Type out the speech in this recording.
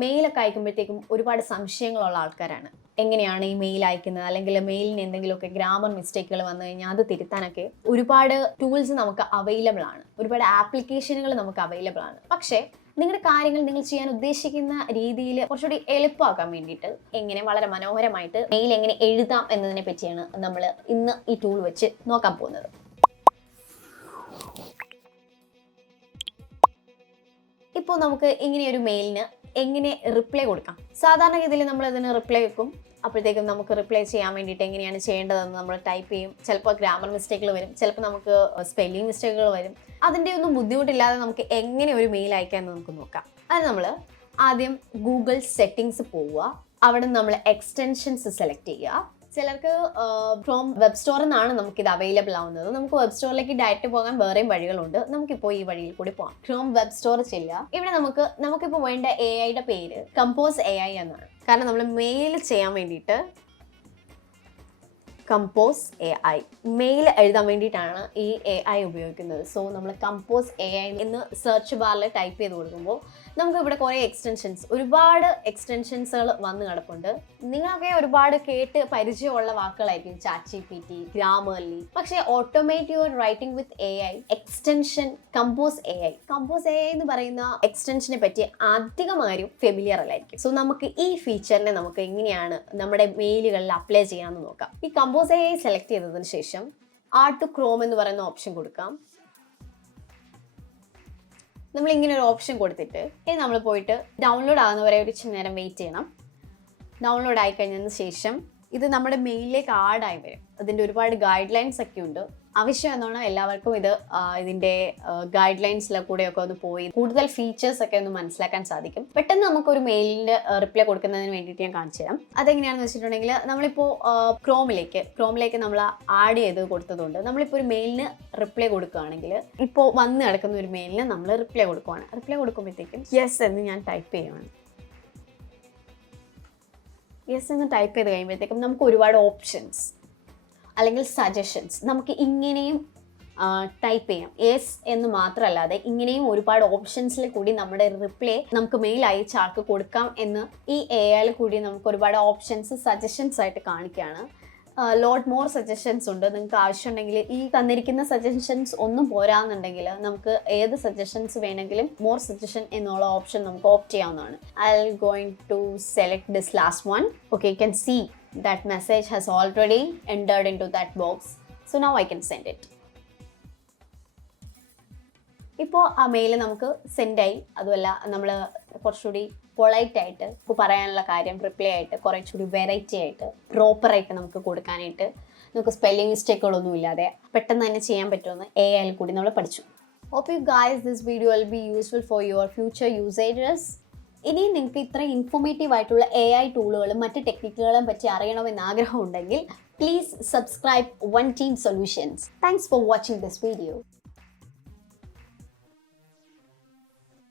മെയിലൊക്കെ അയക്കുമ്പോഴത്തേക്കും ഒരുപാട് സംശയങ്ങളുള്ള ആൾക്കാരാണ്. എങ്ങനെയാണ് ഈ മെയിൽ അയക്കുന്നത്, അല്ലെങ്കിൽ മെയിലിന് എന്തെങ്കിലുമൊക്കെ ഗ്രാമർ മിസ്റ്റേക്കുകൾ വന്നു കഴിഞ്ഞാൽ അത് തിരുത്താനൊക്കെ ഒരുപാട് ടൂൾസ് നമുക്ക് അവൈലബിൾ ആണ്, ഒരുപാട് ആപ്ലിക്കേഷനുകൾ നമുക്ക് അവൈലബിൾ ആണ്. പക്ഷേ നിങ്ങളുടെ കാര്യങ്ങൾ നിങ്ങൾ ചെയ്യാൻ ഉദ്ദേശിക്കുന്ന രീതിയിൽ കുറച്ചുകൂടി എളുപ്പമാക്കാൻ വേണ്ടിയിട്ട് എങ്ങനെ വളരെ മനോഹരമായിട്ട് മെയിൽ എങ്ങനെ എഴുതാം എന്നതിനെ പറ്റിയാണ് നമ്മൾ ഇന്ന് ഈ ടൂൾ വെച്ച് നോക്കാൻ പോകുന്നത്. ഇപ്പോൾ നമുക്ക് ഇങ്ങനെയൊരു മെയിലിന് എങ്ങനെ റിപ്ലൈ കൊടുക്കാം. സാധാരണഗതിയിൽ നമ്മൾ ഇതിന് റിപ്ലൈ വെക്കും. അപ്പോഴത്തേക്കും നമുക്ക് റിപ്ലൈ ചെയ്യാൻ വേണ്ടിയിട്ട് എങ്ങനെയാണ് ചെയ്യേണ്ടതെന്ന് നമ്മൾ ടൈപ്പ് ചെയ്യും. ചിലപ്പോൾ ഗ്രാമർ മിസ്റ്റേക്കുകൾ വരും, ചിലപ്പോൾ നമുക്ക് സ്പെല്ലിംഗ് മിസ്റ്റേക്കുകൾ വരും. അതിൻ്റെ ഒന്നും ബുദ്ധിമുട്ടില്ലാതെ നമുക്ക് എങ്ങനെ ഒരു മെയിൽ അയക്കാമെന്ന് നമുക്ക് നോക്കാം. അത് നമ്മൾ ആദ്യം ഗൂഗിൾ സെറ്റിങ്സ് പോവുക. അവിടെ നമ്മൾ എക്സ്റ്റൻഷൻസ് സെലക്ട് ചെയ്യുക. ചിലർക്ക് ഫ്രോം വെബ് സ്റ്റോറിൽ നിന്നാണ് നമുക്കിത് അവൈലബിൾ ആവുന്നത്. നമുക്ക് വെബ് സ്റ്റോറിലേക്ക് ഡയറക്റ്റ് പോകാൻ വേറെയും വഴികളുണ്ട്. നമുക്കിപ്പോൾ ഈ വഴിയിൽ കൂടി പോകാം. ഫ്രോം വെബ് സ്റ്റോർ ചെല്ലുക. ഇവിടെ നമുക്കിപ്പോൾ വേണ്ട AI പേര് കമ്പോസ് AI എന്നാണ്. കാരണം നമ്മൾ മെയിൽ ചെയ്യാൻ വേണ്ടിയിട്ട് കമ്പോസ് AI മെയിൽ എഴുതാൻ വേണ്ടിയിട്ടാണ് ഈ AI ഉപയോഗിക്കുന്നത്. സോ നമ്മൾ കമ്പോസ് AI എന്ന് സെർച്ച് ബാറിൽ ടൈപ്പ് ചെയ്ത് കൊടുക്കുമ്പോൾ നമുക്ക് ഇവിടെ കുറേ ഒരുപാട് എക്സ്റ്റൻഷൻസുകൾ വന്ന് കിടപ്പുണ്ട്. നിങ്ങളൊക്കെ ഒരുപാട് കേട്ട് പരിചയമുള്ള വാക്കുകളായിരിക്കും, ChatGPT, ഗ്രാമർലി. പക്ഷേ automate your writing with AI extension compose AI എന്ന് പറയുന്ന എക്സ്റ്റൻഷനെ പറ്റി അധികം ആരും ഫെമിലിയർ അല്ലായിരിക്കും. സോ നമുക്ക് ഈ ഫീച്ചറിനെ നമുക്ക് എങ്ങനെയാണ് നമ്മുടെ മെയിലുകളിൽ അപ്ലൈ ചെയ്യാമെന്ന് നോക്കാം. ഈ കമ്പോസ് AI സെലക്ട് ചെയ്തതിന് ശേഷം ആഡ് ടു ക്രോം എന്ന് പറയുന്ന ഓപ്ഷൻ കൊടുക്കാം. നമ്മൾ ഇങ്ങനെ ഒരു ഓപ്ഷൻ കൊടുത്തിട്ട് നമ്മൾ പോയിട്ട് ഡൗൺലോഡ് ആകുന്നവരെ ഒരു ഇച്ചിരി നേരം വെയിറ്റ് ചെയ്യണം. ഡൗൺലോഡ് ആയി കഴിഞ്ഞതിന് ശേഷം ഇത് നമ്മുടെ മെയിലിലേക്ക് ആഡായി വരും. അതിൻ്റെ ഒരുപാട് ഗൈഡ് ലൈൻസ് ഒക്കെ ഉണ്ട്. ആവശ്യം എന്നാണ് എല്ലാവർക്കും ഇതിൻ്റെ ഗൈഡ് ലൈൻസിലെ കൂടെയൊക്കെ ഒന്ന് പോയി കൂടുതൽ ഫീച്ചേഴ്സ് ഒക്കെ ഒന്ന് മനസ്സിലാക്കാൻ സാധിക്കും. പെട്ടെന്ന് നമുക്കൊരു മെയിലിൻ്റെ റിപ്ലൈ കൊടുക്കുന്നതിന് വേണ്ടിയിട്ട് ഞാൻ കാണിച്ചു തരാം. അതെങ്ങനെയാണെന്ന് വെച്ചിട്ടുണ്ടെങ്കിൽ നമ്മളിപ്പോൾ ക്രോമിലേക്ക് നമ്മൾ ആഡ് ചെയ്ത് കൊടുത്തതുകൊണ്ട് നമ്മളിപ്പോൾ ഒരു മെയിലിന് റിപ്ലൈ കൊടുക്കുകയാണെങ്കിൽ, ഇപ്പോൾ വന്ന് കിടക്കുന്ന ഒരു മെയിലിന് നമ്മൾ റിപ്ലൈ കൊടുക്കുകയാണ്. റിപ്ലൈ കൊടുക്കുമ്പോഴത്തേക്കും യെസ് എന്ന് ഞാൻ ടൈപ്പ് ചെയ്യുകയാണ്. യെസ് എന്ന് ടൈപ്പ് ചെയ്ത് കഴിയുമ്പോഴത്തേക്കും നമുക്ക് ഒരുപാട് ഓപ്ഷൻസ് അല്ലെങ്കിൽ സജഷൻസ് നമുക്ക് ഇങ്ങനെയും ടൈപ്പ് ചെയ്യാം. യെസ് എന്ന് മാത്രമല്ലാതെ ഇങ്ങനെയും ഒരുപാട് ഓപ്ഷൻസിൽ കൂടി നമ്മുടെ റിപ്ലൈ നമുക്ക് മെയിൽ അയച്ച ആൾക്ക് കൊടുക്കാം എന്ന് ഈ AI കൂടി നമുക്ക് ഒരുപാട് ഓപ്ഷൻസ് സജഷൻസ് ആയിട്ട് കാണിക്കുകയാണ്. ലോട്ട് മോർ സജഷൻസ് ഉണ്ട്. നിങ്ങൾക്ക് ആവശ്യമുണ്ടെങ്കിൽ ഈ തന്നിരിക്കുന്ന സജഷൻസ് ഒന്നും പോരാന്നുണ്ടെങ്കിൽ നമുക്ക് ഏത് സജഷൻസ് വേണമെങ്കിലും മോർ സജഷൻ എന്നുള്ള ഓപ്ഷൻ നമുക്ക് ഓപ്റ്റ് ചെയ്യാവുന്നതാണ്. I'm going to select this last one. Okay, you can see that message has already entered into that box. So now I can send it. ഇപ്പോൾ ആ mail നമുക്ക് സെൻഡായി. അതുമല്ല നമ്മൾ കുറച്ചുകൂടി polite ആയിട്ട് പറയാനുള്ള കാര്യം റിപ്ലൈ ആയിട്ട് കുറച്ചുകൂടി വെറൈറ്റി ആയിട്ട് പ്രോപ്പറായിട്ട് നമുക്ക് കൊടുക്കാനായിട്ട് നമുക്ക് സ്പെല്ലിംഗ് മിസ്റ്റേക്കുകളൊന്നും ഇല്ലാതെ പെട്ടെന്ന് തന്നെ ചെയ്യാൻ പറ്റുമെന്ന് AI കൂടി നമ്മൾ പഠിച്ചു. Hope you guys this video will be useful for your future usages. ഇനി നിങ്ങൾക്ക് ഇത്ര ഇൻഫോർമേറ്റീവ് ആയിട്ടുള്ള AI ടൂളുകളും മറ്റ് ടെക്നിക്കുകളും പറ്റി അറിയണമെന്ന് ആഗ്രഹമുണ്ടെങ്കിൽ please subscribe One Team Solutions. Thanks for watching this video.